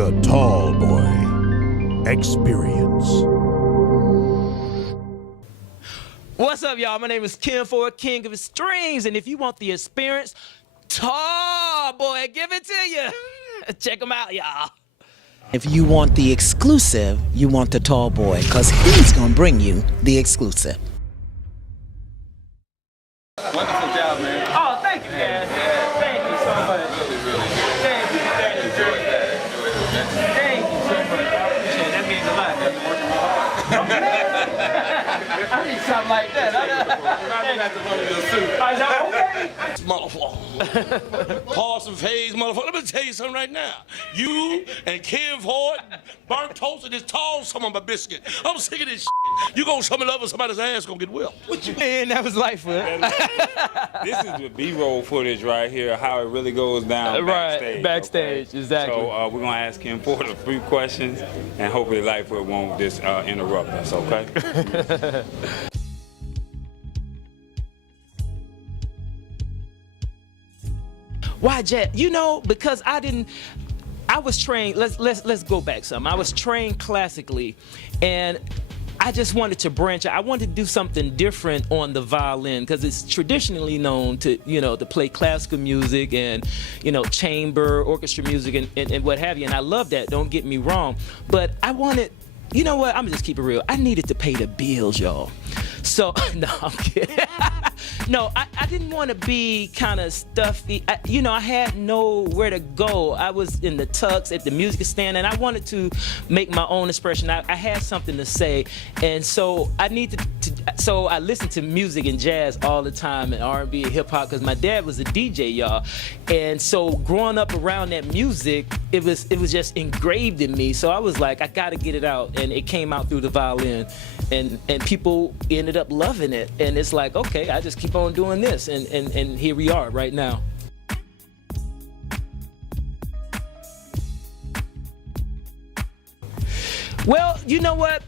The Tall Boy Experience. What's up, y'all? My name is Ken Ford, King of Strings, and if you want the experience, Tall Boy, give it to you. Check him out, y'all. If you want the exclusive, you want the Tall Boy, because he's going to bring you the exclusive. Wonderful job, man. Oh, thank you, man. Thank you so much. Really. Thank you. Enjoyed that. Thank you so much. I appreciate it. That means a lot. I need something like that. I'm gonna have to run in your suit. I know, okay. Motherfucker. Parson Hayes, motherfucker. Let me tell you something right now. You and Ken Ford, burnt toast and this tall some of my biscuit. I'm sick of this shit. You gonna show me love and somebody's ass gonna get well. What you mean? That was Lightfoot. This is the B-roll footage right here, how it really goes down backstage, okay? exactly. So we're gonna ask Ken Ford a few questions, and hopefully Lightfoot won't just interrupt us, okay? Why, Jet? You know, because I was trained, let's go back some. I was trained classically, and I just wanted to branch out. I wanted to do something different on the violin, because it's traditionally known to, to play classical music and, chamber, orchestra music and what have you. And I love that, don't get me wrong. But I wanted, you know what, I'm gonna just keep it real. I needed to pay the bills, y'all. So, no, I'm kidding. No, I didn't want to be kind of stuffy. I had nowhere to go. I was in the tux at the music stand, and I wanted to make my own expression. I had something to say, and so I needed to. So I listened to music and jazz all the time, and R&B and hip hop, because my dad was a DJ, y'all. And so growing up around that music, it was just engraved in me. So I was like, I got to get it out, and it came out through the violin, and people ended up loving it. And it's like, okay, I just keep on doing this, and here we are right now. Well, you know what?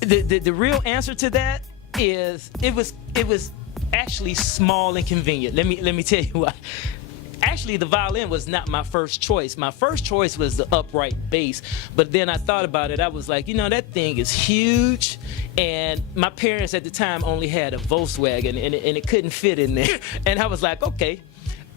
The real answer to that is it was actually small and convenient. Let me tell you why. Actually, the violin was not my first choice. My first choice was the upright bass, but then I thought about it. I was like, that thing is huge, and my parents at the time only had a Volkswagen, and it couldn't fit in there. And I was like, okay,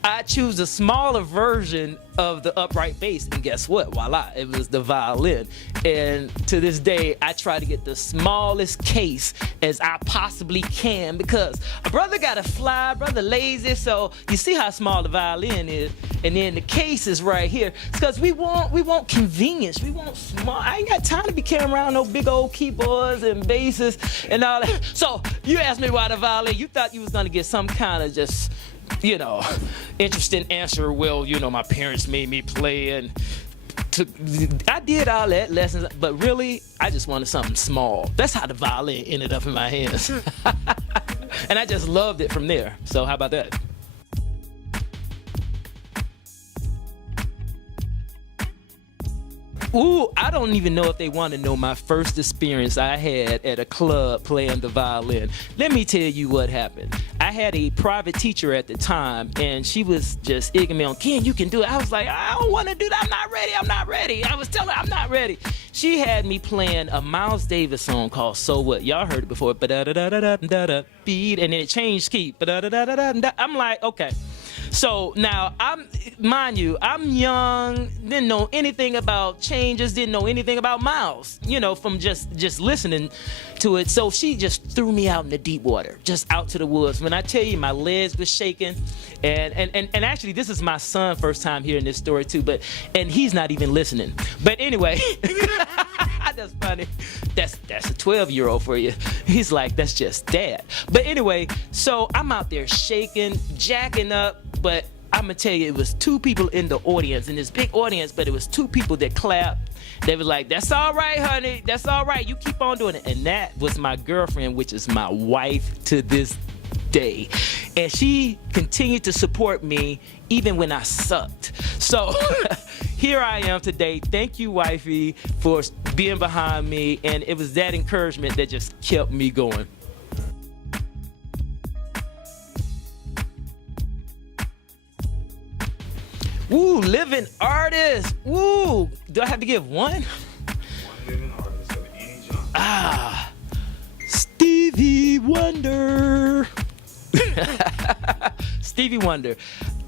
I choose a smaller version of the upright bass, and guess what? Voila, it was the violin. And to this day, I try to get the smallest case as I possibly can, because a brother gotta fly, brother lazy, so you see how small the violin is, and then the case is right here. It's because we want convenience, we want small. I ain't got time to be carrying around no big old keyboards and basses and all that. So you asked me why the violin, you thought you was gonna get some kind of just interesting answer. Well, my parents made me play, and I did all that lessons, but really, I just wanted something small. That's how the violin ended up in my hands. And I just loved it from there. So how about that? Ooh, I don't even know if they want to know my first experience I had at a club playing the violin. Let me tell you what happened. I had a private teacher at the time, and she was just egging me on, Ken, you can do it. I was like, I don't want to do that. I'm not ready. I was telling her I'm not ready. She had me playing a Miles Davis song called So What. Y'all heard it before. Ba-da-da-da-da-da-da-da, beat, and then it changed key. Ba-da-da-da-da-da-da. I'm like, okay. So now, mind you, I'm young, didn't know anything about changes, didn't know anything about Miles, from just listening to it. So she just threw me out in the deep water, just out to the woods. When I tell you, my legs were shaking, and actually, this is my son first time hearing this story too, and he's not even listening. But anyway, that's funny. That's a 12-year-old for you. He's like, that's just dad. But anyway, so I'm out there shaking, jacking up, but I'm gonna tell you, it was two people in the audience, in this big audience, but it was two people that clapped. They were like, that's all right, honey, that's all right, you keep on doing it. And that was my girlfriend, which is my wife to this day. And she continued to support me even when I sucked. So here I am today. Thank you, wifey, for being behind me. And it was that encouragement that just kept me going. Woo, living artist. Woo, do I have to give one? One living artist of any genre. Ah, Stevie Wonder. Stevie Wonder.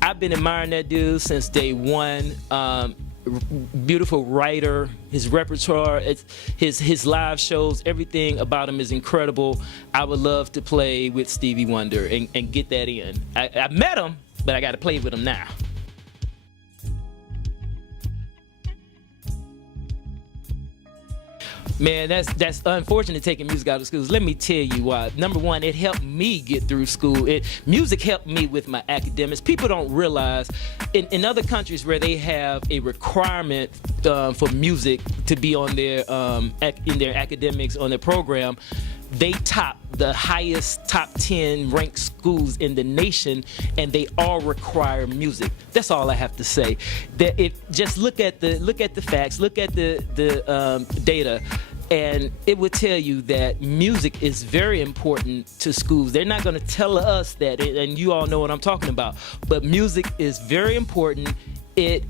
I've been admiring that dude since day one. Beautiful writer, his repertoire, his live shows, everything about him is incredible. I would love to play with Stevie Wonder and get that in. I met him, but I got to play with him now. Man, that's unfortunate taking music out of schools. Let me tell you why. Number one, it helped me get through school. Music helped me with my academics. People don't realize in other countries where they have a requirement for music to be on their in their academics on their program, they top the highest top 10 ranked schools in the nation, and they all require music. That's all I have to say. That just look at the facts, look at the data, and it would tell you that music is very important to schools. They're not going to tell us that, and you all know what I'm talking about. But music is very important. It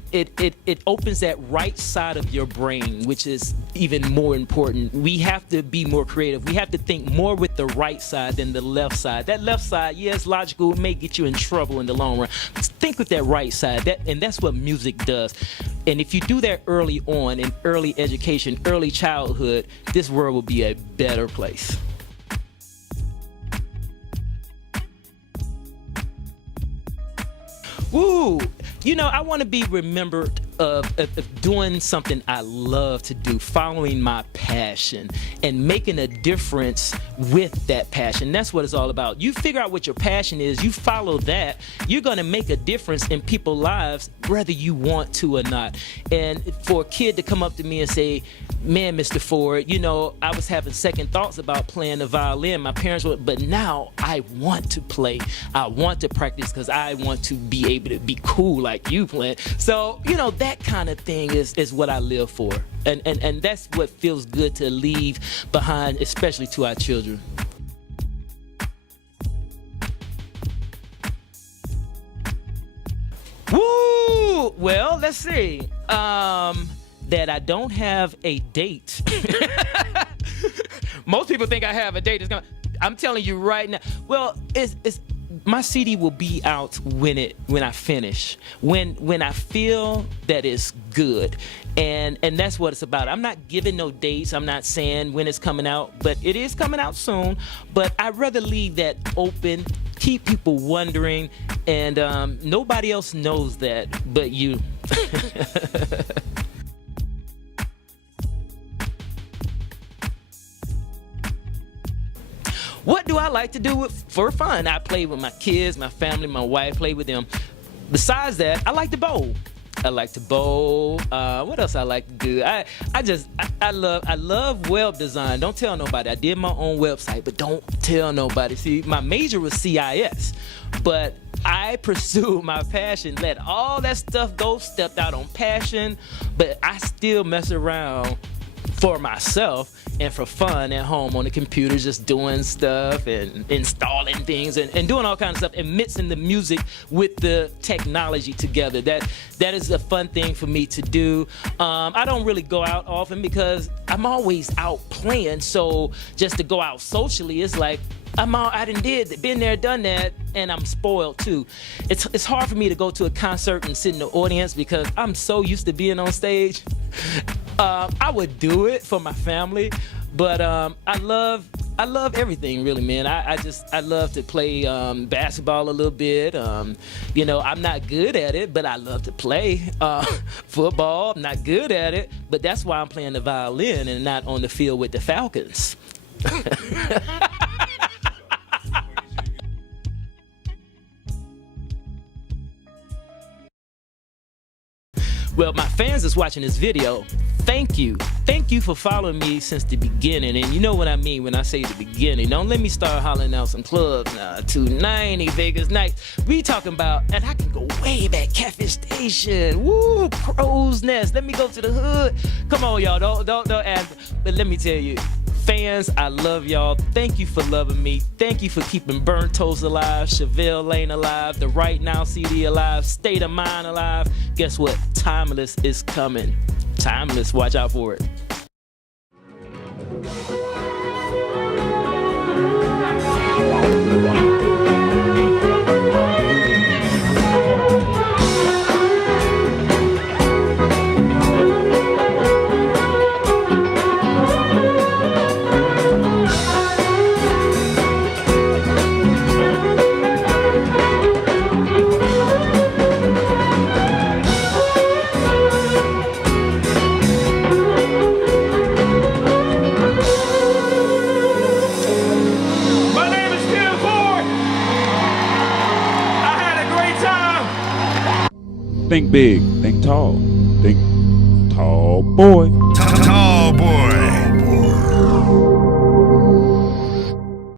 opens that right side of your brain, which is even more important. We have to be more creative. We have to think more with the right side than the left side. That left side, yeah, it's logical. It may get you in trouble in the long run. Think with that right side, and that's what music does. And if you do that early on in early education, early childhood, this world will be a better place. Woo! You know, I want to be remembered of doing something I love to do, following my passion and making a difference with that passion. That's what it's all about. You figure out what your passion is, you follow that, you're going to make a difference in people's lives whether you want to or not. And for a kid to come up to me and say, man, Mr. Ford, you know, I was having second thoughts about playing the violin. My parents were, but now I want to play. I want to practice because I want to be able to be cool like you playing. So, you know, that kind of thing is what I live for. And that's what feels good to leave behind, especially to our children. Woo! Well, let's see. That I don't have a date. Most people think I have a date. I'm telling you right now. Well, it's my CD will be out when I finish, when I feel that it's good, and that's what it's about. I'm not giving no dates. I'm not saying when it's coming out, but it is coming out soon. But I'd rather leave that open, keep people wondering, and nobody else knows that but you. What do I like to do for fun? I play with my kids, my family, my wife, play with them. Besides that, I like to bowl. What else I like to do? I love web design. Don't tell nobody. I did my own website, but don't tell nobody. See, my major was CIS, but I pursued my passion, let all that stuff go, stepped out on passion, but I still mess around for myself and for fun at home on the computer, just doing stuff and installing things and doing all kinds of stuff and mixing the music with the technology together. That is a fun thing for me to do. I don't really go out often because I'm always out playing, so just to go out socially, it's like I been there, done that, and I'm spoiled too. It's hard for me to go to a concert and sit in the audience because I'm so used to being on stage. I would do it for my family, but I love everything really, man. I love to play basketball a little bit. You know, I'm not good at it, but I love to play football. I'm not good at it, but that's why I'm playing the violin and not on the field with the Falcons. Well, my fans that's watching this video, thank you. Thank you for following me since the beginning. And you know what I mean when I say the beginning. Don't let me start hollering out some clubs now. 290 Vegas nights. We talking about, and I can go way back, Catfish Station. Woo, Crow's Nest. Let me go to the hood. Come on, y'all. Don't ask. But let me tell you, Fans, I love y'all. Thank you for loving me. Thank you for keeping Burnt Toast alive, Chevelle Lane alive, the Right Now CD alive, State of Mind alive. Guess what? Timeless is coming. Timeless, watch out for it. Think big, think tall boy.